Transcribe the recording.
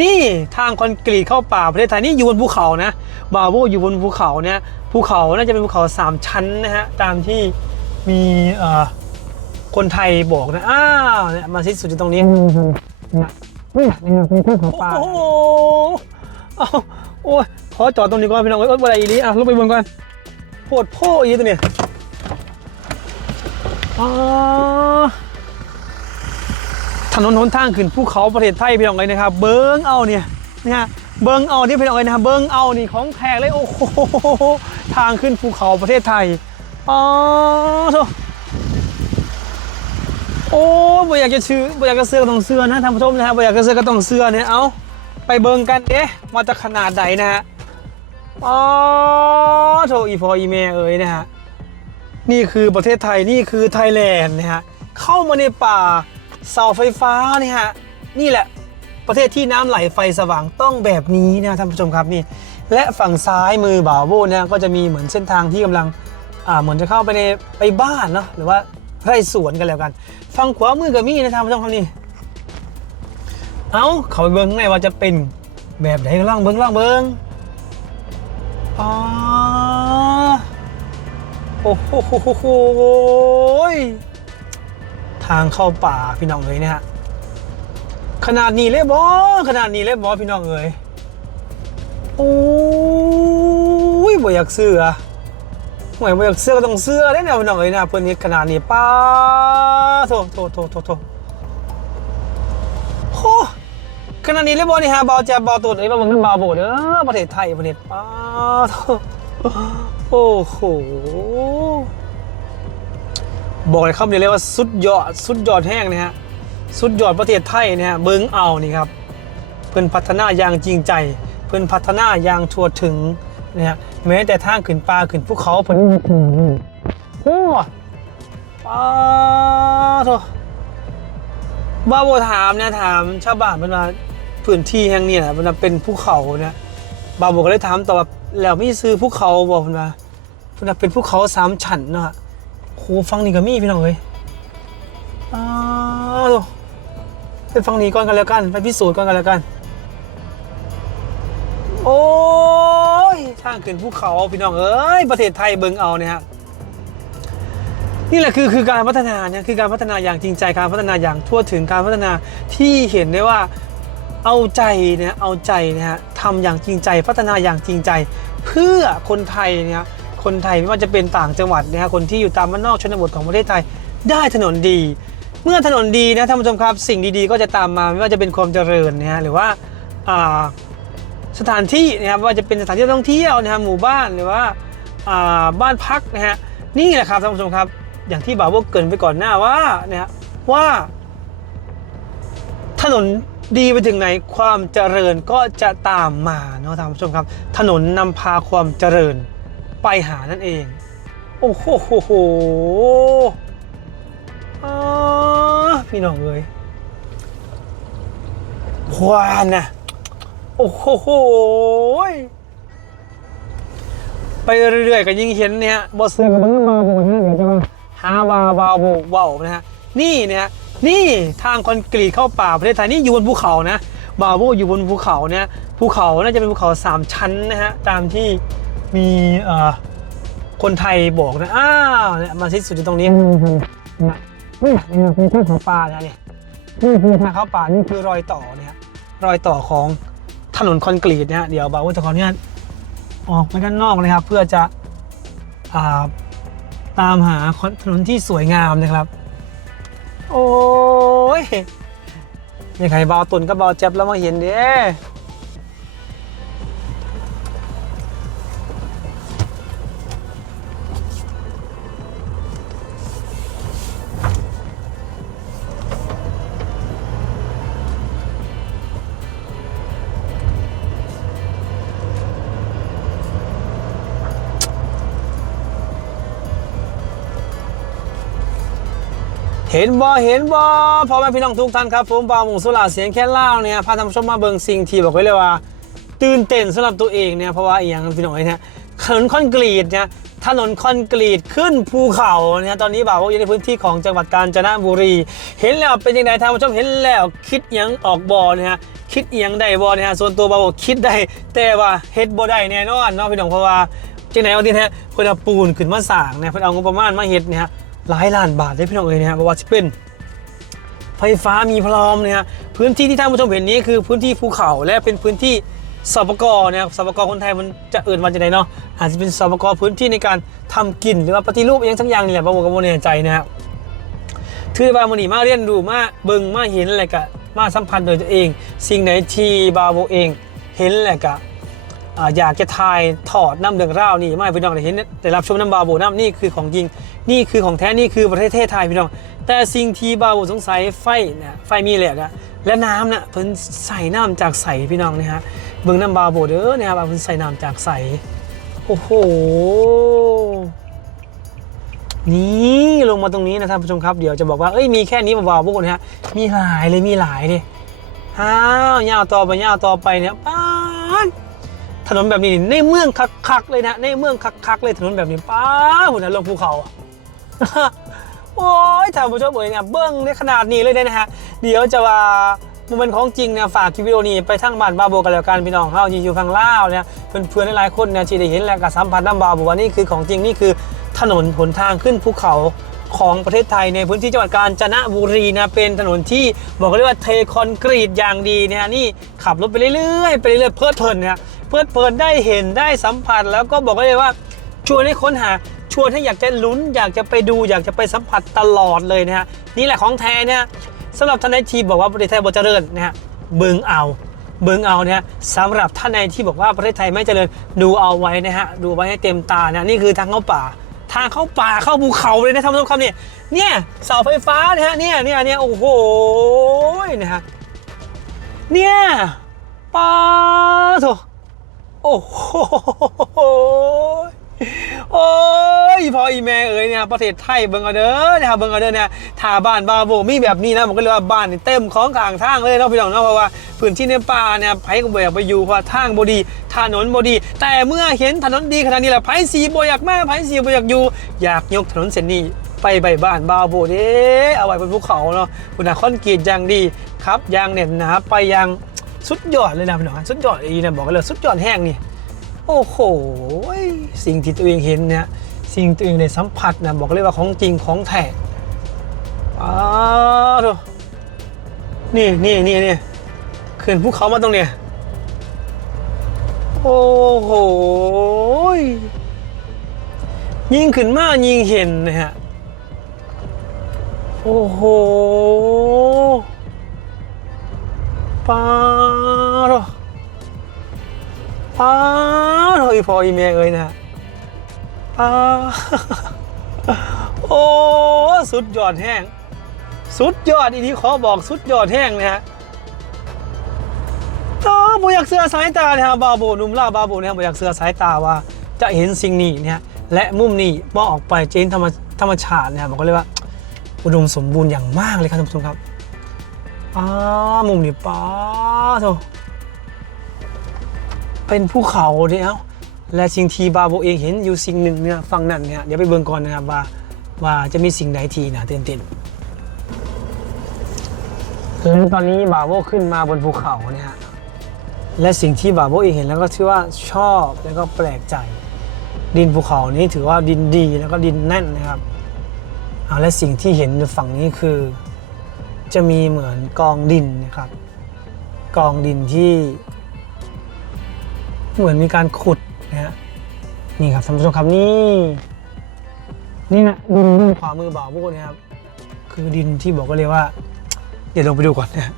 นี่ทางคอนกรีตเข้าป่าประเทศไทยนี่อยู่บนภูเขานะบาโวอยู่บนภูเขาเนี่ยภูเขาน่าจะเป็นภูเขาสามชั้นนะฮะตามที่มีเอ่อคนไทยบอกนะอ้าวเนี่ยมาสิ้นสุดที่ตรงนี้นี่นี่นี่คือที่เขาป่าโอ้โหเอาโอ้ยขอจอดตรงนี้ก่อนพี่น้องเอ้ยอะไรอีนี้อะลงไปบนก่อนโพดโพอีตัวเนี่ยอ๋อ ถนนหนทางขึ้นภูเขาประเทศไทยพี่น้องเลยนะครับ เบิ้งเอาเนี่ยนะฮะเบิ้งเอาที่พี่น้องเลยนะครับเบิ้งเอานี่ของแพงเลยโอ้โหทางขึ้นภูเขาประเทศไทยอ๋อโธ่โอ้บ่อยากจะชื่อบ่อยากจะเสื้อก็ต้องเสื้อนะท่านผู้ชมนะฮะบ่อยากจะเสื้อก็ต้องเสื้อเนี่ยเอาไปเบิ้งกันเอ๊ะมาจะขนาดไหนนะฮะอ๋อโถอีพออีเมเอ๋ยนะฮะนี่คือประเทศไทยนี่คือไทยแลนด์นะฮะเข้ามาในป่า เสาไฟฟ้าเนี่ยฮะนี่แหละประเทศที่น้ำไหลไฟสว่างต้องแบบนี้นะท่านผู้ชมครับนี่และฝั่งซ้ายมือบ่าวโบเนี่ยก็จะมีเหมือนเส้นทางที่กำลังอ่าเหมือนจะเข้าไปในไปบ้านเนาะหรือว่าไร่สวนกันแล้วกันฝั่งขวามือกับมีนะท่านผู้ชมครับนี่เอาเขาไปเบิ้งข้างในว่าจะเป็นแบบไหนก็ล่องเบิ้งล่องเบิ้งอ๋อโอ้โห ทางเข้าป่าพี่น้องเอ๋ยนะฮะขนาดนี้เลยบอขนาดนี้เลยบอพี่น้องเอ๋ยโอ้ยบ่อยากเสื้อหวยบ่อยากเสื้อก็ต้องเสื้อได้แนวพี่น้องเอ๋ยนะเพื่อนนี้ขนาดนี้ป้าโถโถโถโถโถโหขนาดนี้เลยบอนี่ฮะบอจะบอตัวเอ้ยบอมึงนั่นบอโบเด้อประเทศไทยประเทศป้าโถโอ้โห บอกเลยคำเดียวเลยว่าสุดยอดสุดยอดแห้งนะฮะสุดยอดประเทศไทยนะฮะเบิงเอานี่ครับเพื่อนพัฒนาอย่างจริงใจ เพื่อนพัฒนาอย่างทั่วถึงนะฮะแม้แต่ทางขึ้นป่าขึ้นภูเขาเพิ่นโอ้ป้าโถบ้าโบถามเนี่ยถามชาวบ้านเพิ่นว่าพื้นที่แห่งนี้นะมันเป็นภูเขาเนี่ยบาโบก็เลยถามตอว่าแล้วมีซื้อภูเขาบอกเพิ่นว่าเพิ่นเป็นภูเขาสามชั้นเนาะ โหฟังนี่ก็มีพี่น้องเอ้ยอ้าวไปฟังนี้ก่อนกันแล้วกัน ไปพิสูจน์ก่อนกันแล้วกัน โอ้ยทางขึ้นภูเขาพี่น้องเอ้ยประเทศไทยเบิงเอาเนี่ยฮะนี่แหละคือคือการพัฒนาเนี่ยคือการพัฒนาอย่างจริงใจการพัฒนาอย่างทั่วถึงการพัฒนาที่เห็นได้ว่าเอาใจเนี่ยเอาใจเนี่ยฮะทำอย่างจริงใจพัฒนาอย่างจริงใจ เพื่อคนไทยเนี่ย คนไทยไม่ว่าจะเป็นต่างจังหวัดนะฮะคนที่อยู่ตามบ้านนอกชนบทของประเทศไทยได้ถนนดี เมื่อถนนดีนะท่านผู้ชมครับสิ่งดีๆ ก็จะตามมาไม่ว่าจะเป็นความเจริญนะฮะหรือว่าาสถานที่นะครับว่าจะเป็นสถานที่ท่องเที่ยวนะฮะหมู่บ้านหรือว่าาบ้านพักนะฮะนี่แหละครับท่านผู้ชมครับ อย่างที่บ่าวเกินไปก่อนหน้าว่านะฮะว่าถนนดีไปถึงไหนความเจริญก็จะตามมาเนาะท่านผู้ชมครับ ถนนนำพาความเจริญ ไปหานั่นเอง โอ้โหโหโหพี่น้องเอ้ยควานนะโอ้โหไปเรื่อยๆก็ยิ่งเห็นเนี่ยบอสเสือกับบังบาโบนะเดี๋ยวจะมาหาบาบาโบเบานะฮะนี่เนี่ยนี่ทางคอนกรีตเข้าป่าประเทศไทยนี่อยู่บนภูเขานะบาโบอยู่บนภูเขาเนี่ยภูเขาน่าจะเป็นภูเขาสามชั้นนะฮะตามที่ มีคนไทยบอกนะ อ้าวเนี่ยมาสิ้นสุดที่ตรงนี้นี่นี่คือที่เขาป่านะเนี่ยนี่คือทางเข้าป่านี่คือรอยต่อเนี่ยรอยต่อของถนนคอนกรีตนะฮะเดี๋ยวบ่าวจะขออนุญาตออกไปด้านนอกเลยครับ เพื่อจะอาตามหาถนนที่สวยงามนะครับ โอ้ยยังไงเบาตุนก็เบาเจ็บแล้วมาเห็นเด้ เห็นบ่เห็นบ่พ่อแม่พี่น้องทุกท่านครับผมบ่าวหมูสุราเสียงแค่เล่าเนี่ยพาท่านผู้ชมมาเบิ่งสิ่งที่บอกไว้เลยว่า ตื่นเต้นสำหรับตัวเองเนี่ยเพราะว่าอีย่างพี่น้องเอ้ยเนี่ยถนนคอนกรีตเนี่ยถนนคอนกรีตขึ้นภูเขานะฮะตอนนี้บ่าวอยู่ในพื้นที่ของจังหวัดกาญจนบุรี เห็นแล้วเป็นยังไงท่านผู้ชมเห็นแล้วคิดยังออกบอเนะฮะคิดยังได้บอเนะฮะส่วนตัวบ่าวคิดได้ แต่ว่าเฮ็ดบ่ได้แน่นอนเนาะพี่น้องเพราะว่าจังไหนวันนี้ฮะเพิ่นเอาปูนขึ้นมาสร้างเนี่ยเพิ่นเอางบประมาณมาเฮ็ดเนี่ยฮะ หลายล้านบาทได้พี่น้องเอ้ยนะฮะบ่ว่าสิเป็นไฟฟ้ามีพร้อมเนี่ยฮะพื้นที่ที่ท่านผู้ชมเห็นนี้คือพื้นที่ภูเขาและเป็นพื้นที่สปกนะครับสปกคนไทยมันจะเอื่นมาจากไหนเนาะอาจจะเป็นสปกพื้นที่ในการทำกินหรือว่าปฏิรูปอหยังสักอย่างนี่แหละบางคนก็บ่แน่ใจนะครับถือว่ามันนี่มาเรียนรู้มาเบิ่งมาเห็นอะไรกะมาสัมพันธ์โดยตัวเอง สิ่งไหนที่บาโบเอง เห็นแหละกะ อยากจะถ่ายถอดน้ำเรื่องราวนี่ไมาให้พี่น้องได้เห็นได้รับชมน้ำบาโบน้ำนี่คือของจริงนี่คือของแท้นี่คือประเทศไทยพี่น้อง แต่สิ่งที่บาโบสงสัยไฟนี่ยไฟมีแหละนะและน้ำนี่ยเพิ่นใส่น้ำจากใสพี่น้องนะฮะเบิ่งน้ำบาโบเด้อเนี่ยครับเพิ่นใส่น้ำจากใสโอ้โหนี่ลงมาตรงนี้นะท่านผู้ชมครับเดี๋ยวจะบอกว่าเอ้ยมีแค่นี้บาโบนะฮะมีหลายเลยมีหลายเลยอ้าวยาวต่อไปยาวต่อไปเนี่ยป้า ถนนแบบนี้ในเมืองคักๆเลยนะในเมืองคักๆเลยถนนแบบนี้ป้าหุ่นนะลงภูเขาโอ้ยท่านผู้ชมเอ๋ยเนี่ยเบิ้งในขนาดนี้เลยนะฮะเดี๋ยวจะว่ามันเป็นของจริงเนี่ยฝากคลิปวิดีโอนี้ไปทั้งบ้านบาโบกันแล้วกันพี่น้องเฮาอยู่ฝั่งลาวเนี่ยเพื่อนๆหลายๆคนเนี่ยที่ได้เห็นแล้วก็สัมผัสน้ำบาโบว่านี่คือของจริงนี่คือถนนหนทางขึ้นภูเขาของประเทศไทยในพื้นที่จังหวัดกาญจนบุรีนะเป็นถนนที่บอกเลยว่าเทคอนกรีตอย่างดีเนี่ยนี่ขับรถไปเรื่อยๆไปเรื่อยๆเพลิดเพลินเนี่ย เพลิดเพลินได้เห็นได้สัมผัส แล้วก็บอกเลยว่าชวนให้ค้นหาชวนให้อยากจะลุ้น อยากจะไปดู อยากจะไปสัมผัสตลอดเลยนะฮะนี่แหละของแท้เนี่ยสำหรับท่านใดที่บอกว่าประเทศไทยบ่เจริญนะฮะเบิงเอาเบิงเอาเนี่ยสำหรับท่านใดที่บอกว่าประเทศไทยไม่เจริญดูเอาไว้นะฮะดูไว้ให้เต็มตานะนี่คือทางเข้าป่า ทางเข้าป่าเข้าภูเขาเลยนะท่านผู้ชมครับเนี่ยเนี่ยเสาไฟฟ้านะฮะเนี่ยเนี่ยเนี่ยโอ้โหนะฮะเนี่ยป้าโถ โอ้โหโอ้ยพออีแม่เอ๋ยเนี่ยประเทศไทยเบิ่งเอาเด้อนะครับเบิ่งเอาเด้อเนี่ยถ้าบ้านบาโบมีแบบนี้นะผมก็เลยว่าบ้านเต็มของกลางทางเลยเนาะพี่น้องเนาะเพราะว่าพื้นที่ในป่าเนี่ยไผก็บ่อยากไปอยู่เพราะทางบ่ดีถนนบ่ดี แต่เมื่อเห็นถนนดีขนาดนี้แล้วไผสีบ่อยากมาไผสีบ่อยากอยู่ อยากยกถนนเส้นนี้ไปใบบ้านบาโบเด้เอาไว้บนภูเขาเนาะคุณคอนกรีตอย่างดีครับยางเนี่ยหนาไปยาง สุดยอดเลยนะพี่น้องสุดยอดอีนะบอกกันเลยสุดยอดแห้งนี่โอ้โหสิ่งที่ตัวเองเห็นเนี่ยสิ่งตัวเองได้สัมผัสนะบอกเลยว่าของจริงของแท้อ้าวดูนี่นี่นี่นี่ขึ้นภูเขามาตรงเนี้ยโอ้โหยิงขึ้นมายิงเห็นนะฮะโอ้โห ป้าดป้าโอ้ยพออีเมลเอ้ยนะป้าโอ้สุดยอดแห้ง สุดยอดอีนี้ขอบอกสุดยอดแห้งนะฮะตาบอยากเสือสายตาเนี่ยฮะบาโบหนุ่มล่าบาโบเนี่ยบอยากเสือสายตาว่า จะเห็นสิ่งนี้เนี่ยและมุมนี้มองออกไปเห็นธรรมธรรมชาติเนี่ยบอกก็เลยกว่า อุดมสมบูรณ์อย่างมากเลยครับท่านผู้ชมครับ อ้ามุมนี้ป้าโถเป็นภูเขาเนี่ยเอาและสิ่งที่บาโบเองเห็นอยู่สิ่งหนึ่งเนี่ยฝั่งนั้นเนี่ยเดี๋ยวไปเบิ่งก่อนนะครับว่าว่าจะมีสิ่งใดทีนะเต้นเต้นและตอนนี้บาโบขึ้นมาบนภูเขาเนี่ยฮะและสิ่งที่บาโบเองเห็นแล้วก็ชื่อว่าชอบแล้วก็แปลกใจ ดินภูเขานี้ถือว่าดินดีแล้วก็ดินแน่นนะครับเอาและสิ่งที่เห็นฝั่งนี้คือ จะมีเหมือนกองดินนะครับ กองดินที่ เหมือนมีการขุดนะฮะนี่ครับท่านผู้ชมครับนี่นี่นะดินด้านขวามือบ่าวพูดนะครับ คือดินที่บอกก็เลยว่า เดี๋ยวลงไปดูก่อนนะ